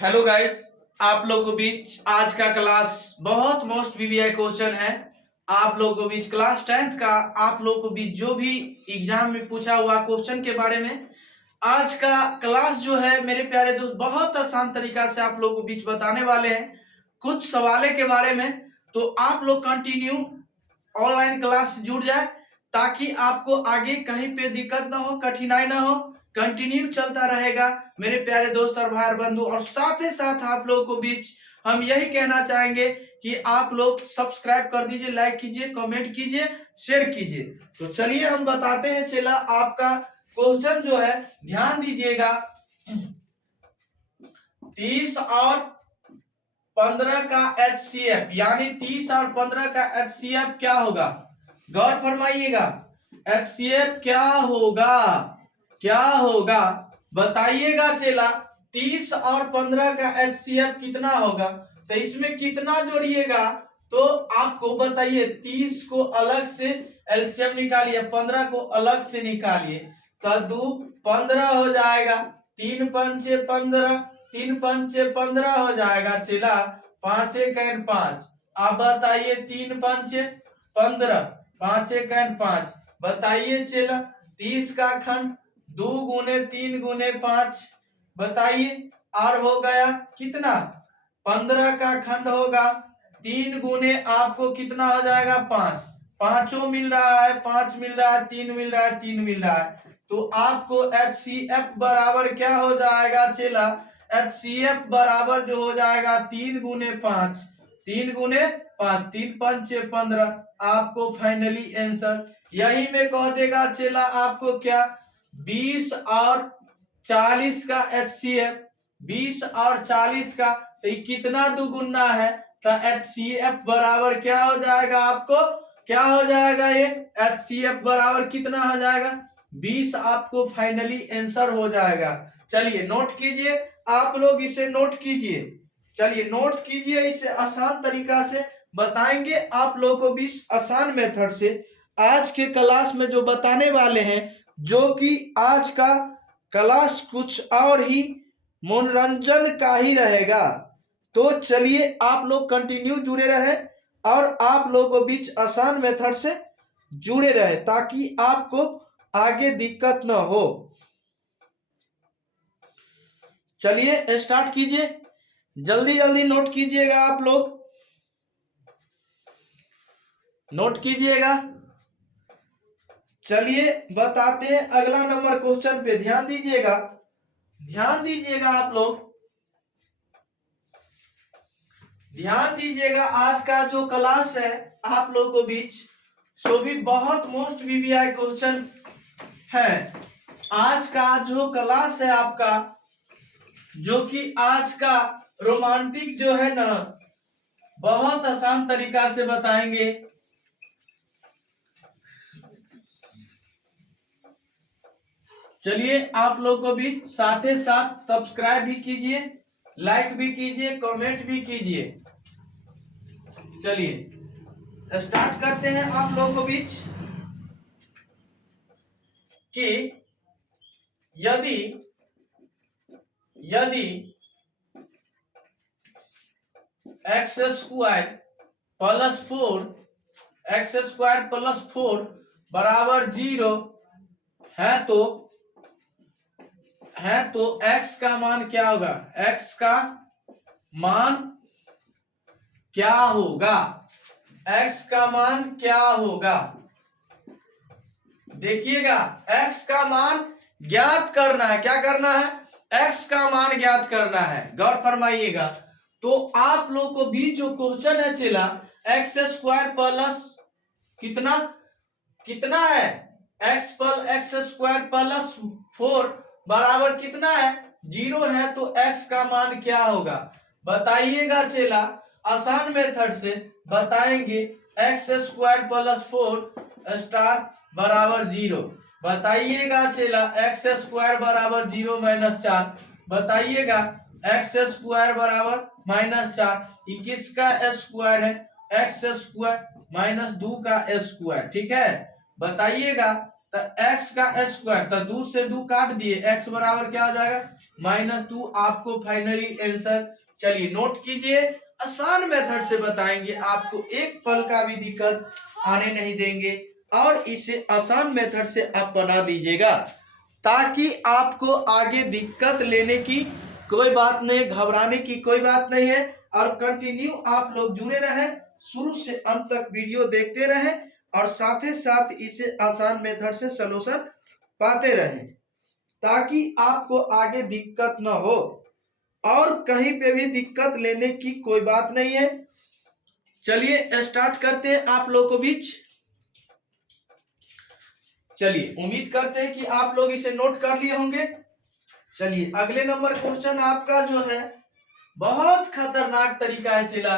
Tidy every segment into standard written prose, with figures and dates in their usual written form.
Hello guys, आप लोगों के बीच आज का क्लास बहुत मोस्ट वीवीआई क्वेश्चन है। आप लोगों के बीच क्लास 10th का आप लोगों के बीच जो भी एग्जाम में पूछा हुआ क्वेश्चन के बारे में आज का क्लास जो है मेरे प्यारे दोस्त बहुत आसान तरीका से आप लोगों के बीच बताने वाले हैं कुछ सवालों के बारे में। तो आप लोग कंटिन्यू ऑनलाइन क्लास से जुड़ जाए ताकि आपको आगे कहीं पे दिक्कत ना हो, कठिनाई ना हो। कंटिन्यू चलता रहेगा मेरे प्यारे दोस्त और भाई बंधु। और साथ ही साथ आप लोगों को बीच हम यही कहना चाहेंगे कि आप लोग सब्सक्राइब कर दीजिए, लाइक कीजिए, कमेंट कीजिए, शेयर कीजिए। तो चलिए हम बताते हैं। चला आपका क्वेश्चन जो है ध्यान दीजिएगा। 30 और 15 का HCF यानी 30 और 15 का HCF क्या होगा? गौर फरमाइएगा। HCF क्या होगा, क्या होगा बताइएगा। चला 30 और 15 का HCF कितना होगा? तो इसमें कितना जोड़िएगा तो आपको बताइए। 30 को अलग से एलसीएम निकालिए, 15 को अलग से निकालिए तो 2 15 हो जाएगा। 3 पंचे 15, 3 पंचे 15 हो जाएगा। चला 5 1 5। आप बताइए 3 पंचे 15, 5 1 5 बताइए। चला 30 का खंड 2 गुने 3 गुने 5 बताइए। और हो गया कितना? 15 का खंड होगा 3 गुने आपको कितना हो जाएगा? 5। पांचों मिल रहा है, 5 मिल रहा है, 3 मिल रहा है, 3 मिल रहा है। तो आपको HCF बराबर क्या हो जाएगा? चला HCF बराबर जो हो जाएगा 3 गुने 5, 3 गुने 5, 3 पंचे 15। आपको फाइनली आंसर यही में कह देगा। चला आपको क्या 20 और 40 का HCF, 20 और 40 का तो ये कितना दुगुना है? तो HCF बराबर क्या हो जाएगा? आपको क्या हो जाएगा? ये HCF बराबर कितना हो जाएगा? 20 आपको फाइनली आंसर हो जाएगा। चलिए नोट कीजिए, आप लोग इसे नोट कीजिए। चलिए नोट कीजिए, इसे आसान तरीका से बताएंगे आप लोगों को भी आसान मेथड से आज के क्लास में जो बताने वाले हैं, जो कि आज का क्लास कुछ और ही मनोरंजन का ही रहेगा। तो चलिए आप लोग कंटिन्यू जुड़े रहे और आप लोगों को बीच आसान मेथड से जुड़े रहे ताकि आपको आगे दिक्कत न हो। चलिए स्टार्ट कीजिए, जल्दी जल्दी नोट कीजिएगा। आप लोग नोट कीजिएगा। चलिए बताते हैं अगला नंबर क्वेश्चन पे। ध्यान दीजिएगा, ध्यान दीजिएगा, आप लोग ध्यान दीजिएगा। आज का जो क्लास है आप लोगों को बीच सो भी बहुत मोस्ट वीवीआई क्वेश्चन है। आज का जो क्लास है आपका, जो कि आज का रोमांटिक जो है ना, बहुत आसान तरीका से बताएंगे। चलिए आप लोगों को भी साथ ही साथ सब्सक्राइब भी कीजिए, लाइक भी कीजिए, कमेंट भी कीजिए। चलिए स्टार्ट करते हैं आप लोगों को बीच कि यदि यदि x square plus 4 x square plus 4 बराबर 0 है तो x का मान क्या होगा? x का मान क्या होगा? x का मान क्या होगा? देखिएगा, x का मान ज्ञात करना है। क्या करना है? x का मान ज्ञात करना है। गौर फरमाइएगा। तो आप लोग को भी जो क्वेश्चन है चला एक्स स्क्वायर प्लस कितना कितना है? एक्स स्क्वायर प्लस 4 बराबर कितना है? 0 है। तो x का मान क्या होगा बताइएगा। चला आसान मेथड से बताएंगे। एक्स स्क्वायर प्लस 4 स्टार बराबर 0 बताइएगा। चला एक्स स्क्वायर बराबर 0 माइनस 4 बताइएगा। एक्स स्क्वायर बराबर माइनस 4 किसका स्क्वायर है? एक्स स्क्वायर माइनस 2 का स्क्वायर। ठीक है, बताइएगा तो x का स्क्वायर, तो 2 से 2 काट दिए, x बराबर क्या हो जाएगा -2। आपको फाइनली आंसर, चलिए नोट कीजिए, आसान मेथड से बताएंगे, आपको एक पल का भी दिक्कत आने नहीं देंगे और इसे आसान मेथड से आप बना लीजिएगा ताकि आपको आगे दिक्कत लेने की कोई बात नहीं, घबराने की कोई बात नहीं है। और कंटिन्यू आप लोग जुड़े रहे, शुरू से अंत तक वीडियो देखते रहे और साथ ही साथ इसे आसान मेथड से सलूशन पाते रहे ताकि आपको आगे दिक्कत न हो और कहीं पे भी दिक्कत लेने की कोई बात नहीं है। चलिए स्टार्ट करते हैं आप लोगों को बीच। चलिए उम्मीद करते हैं कि आप लोग इसे नोट कर लिए होंगे। चलिए अगले नंबर क्वेश्चन आपका जो है बहुत खतरनाक तरीका है चला।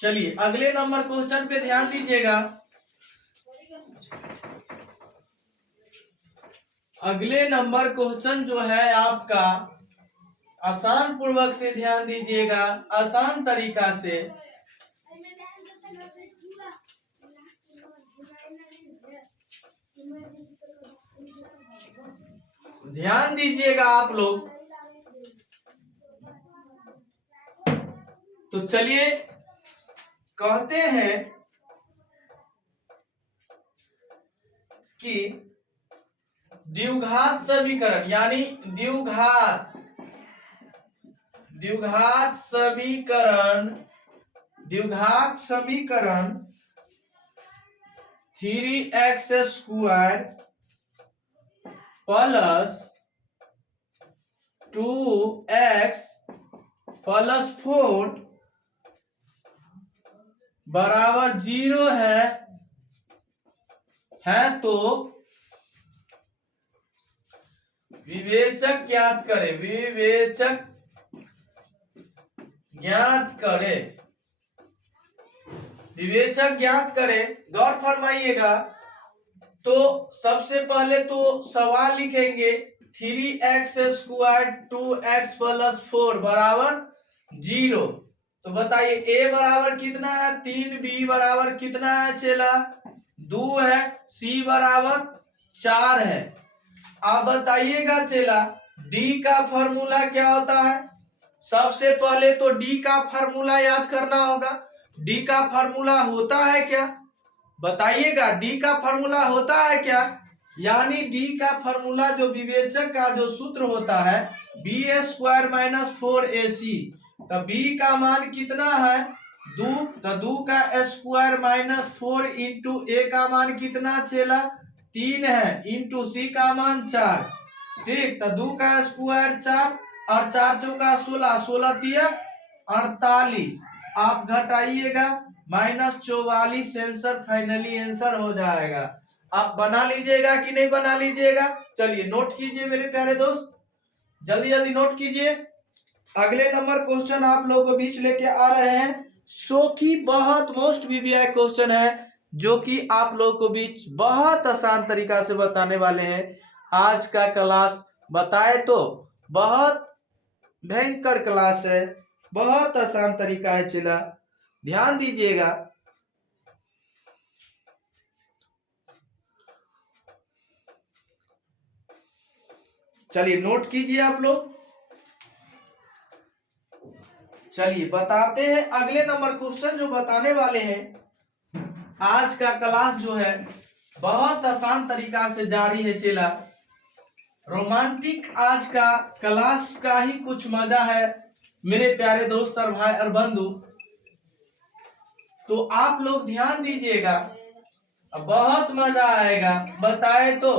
चलिए अगले नंबर क्वेश्चन पे ध्यान दीजिएगा। अगले नंबर क्वेश्चन जो है आपका आसान पूर्वक से ध्यान दीजिएगा, आसान तरीका से ध्यान दीजिएगा आप लोग। तो चलिए कहते हैं कि द्विघात समीकरण यानी द्विघात समीकरण 3x² प्लस 2x प्लस 4 बराबर 0 है तो विवेचक ज्ञात करे, विवेचक ज्ञात करे, विवेचक ज्ञात करे। गौर फरमाइएगा। तो सबसे पहले तो सवाल लिखेंगे 3x² 2x प्लस 4 बराबर 0। तो बताइए a बराबर कितना है 3, b बराबर कितना है चेला 2 है, c बराबर 4 है। आप बताइएगा चेला d का फॉर्मूला क्या होता है। सबसे पहले तो d का फॉर्मूला याद करना होगा। d का फॉर्मूला होता है क्या, बताइएगा। d का फॉर्मूला होता है क्या, यानी d का फॉर्मूला जो विवेचक का जो सूत्र होता है b² - 4ac। तो b का मान कितना है 2, तो 2 का स्क्वायर -4 इंटू a का मान कितना चेला 3 है, इंटू c का मान 4। ठीक, तो 2 का स्क्वायर 4 और 4 चौका 16, 16 तिया 48। आप घटाइएगा -44 आंसर फाइनली आंसर हो जाएगा। आप बना लीजिएगा कि नहीं बना लीजिएगा। चलिए नोट कीजिए मेरे प्यारे दोस्त, जल्दी जल्दी नोट कीजिए। अगले नंबर क्वेश्चन आप लोगों को बीच लेके आ रहे हैं, सो की बहुत मोस्ट वीवीआई क्वेश्चन है जो कि आप लोगों को बीच बहुत आसान तरीका से बताने वाले हैं। आज का क्लास बताए तो बहुत भयंकर क्लास है, बहुत आसान तरीका है चला, ध्यान दीजिएगा। चलिए नोट कीजिए आप लोग। चलिए बताते हैं अगले नंबर क्वेश्चन जो बताने वाले हैं। आज का क्लास जो है बहुत आसान तरीका से जारी है चला, रोमांटिक आज का क्लास का ही कुछ मजा है मेरे प्यारे दोस्त और भाई और बंधु। तो आप लोग ध्यान दीजिएगा, बहुत मजा आएगा। बताए तो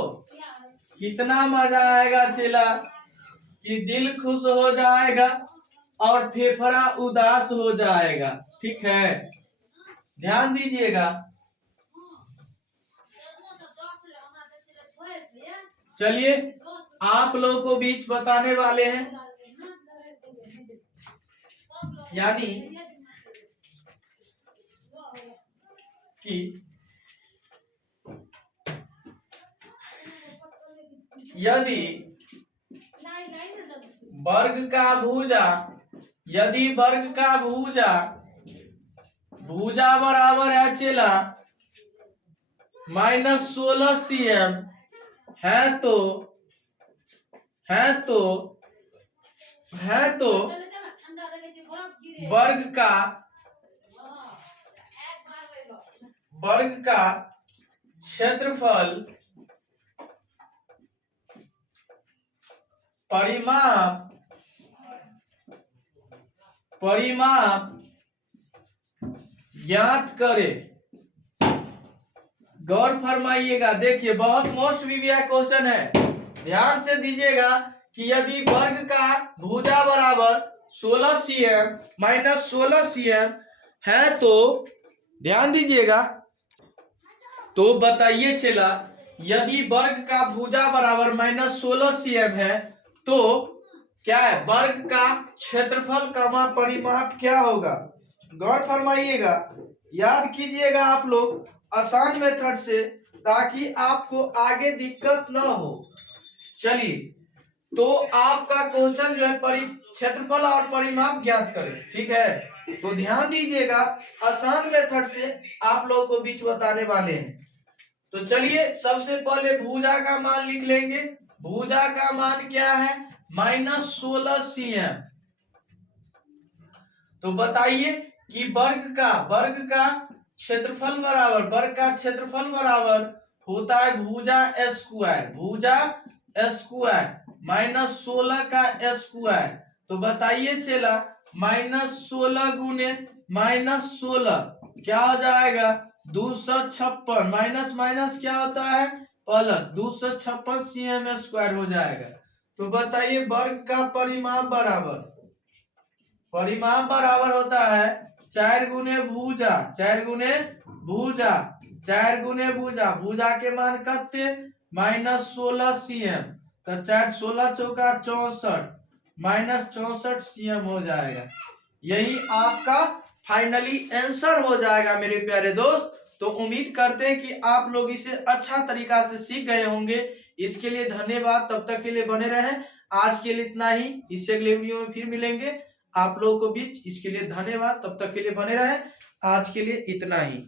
कितना मजा आएगा चला कि दिल खुश हो जाएगा और फेफड़ा उदास हो जाएगा। ठीक है, ध्यान दीजिएगा। चलिए आप लोगों को बीच बताने वाले हैं, यानी कि यदि वर्ग का भुजा, यदि वर्ग का भुजा, भुजा बराबर है चेला -16 cm है तो वर्ग का क्षेत्रफल परिमाप ज्ञात करे। गौर फरमाइएगा, देखिए बहुत मोस्ट वीवीआई क्वेश्चन है, ध्यान से दीजिएगा कि यदि वर्ग का भुजा बराबर 16 cm -16 cm है तो ध्यान दीजिएगा, तो बताइए चला यदि वर्ग का भुजा बराबर -16 cm है तो क्या है, वर्ग का क्षेत्रफल का परिमाप क्या होगा। गौर फरमाइएगा, याद कीजिएगा आप लोग आसान मेथड से, ताकि आपको आगे दिक्कत ना हो। चलिए, तो आपका क्वेश्चन जो है क्षेत्रफल और परिमाप ज्ञात करें, ठीक है। तो ध्यान दीजिएगा, आसान मेथड से आप लोगों को बीच बताने वाले हैं। तो चलिए सबसे पहले भुजा का मान लिख लेंगे। भुजा का मान क्या है, -16 cm। तो बताइए कि वर्ग का क्षेत्रफल बराबर होता है भुजा स्क्वायर -16 का स्क्वायर। तो बताइए चला -16 गुने -16 क्या हो जाएगा, 256 माइनस माइनस क्या होता है प्लस, 256 cm स्क्वायर हो जाएगा। तो बताइए वर्ग का परिमाप बराबर होता है 4 गुने भुजा भुजा के मान कते -16 cm। तो 4 16 चौका 64 -64 cm हो जाएगा। यही आपका फाइनली आंसर हो जाएगा मेरे प्यारे दोस्त। तो उम्मीद करते हैं कि आप लोग इसे अच्छा तरीका से सीख गए होंगे। इसके लिए धन्यवाद, तब तक के लिए बने रहें। आज के लिए इतना ही, इससे अगले वीडियो में फिर मिलेंगे आप लोगों को बीच। इसके लिए धन्यवाद, तब तक के लिए बने रहें। आज के लिए इतना ही।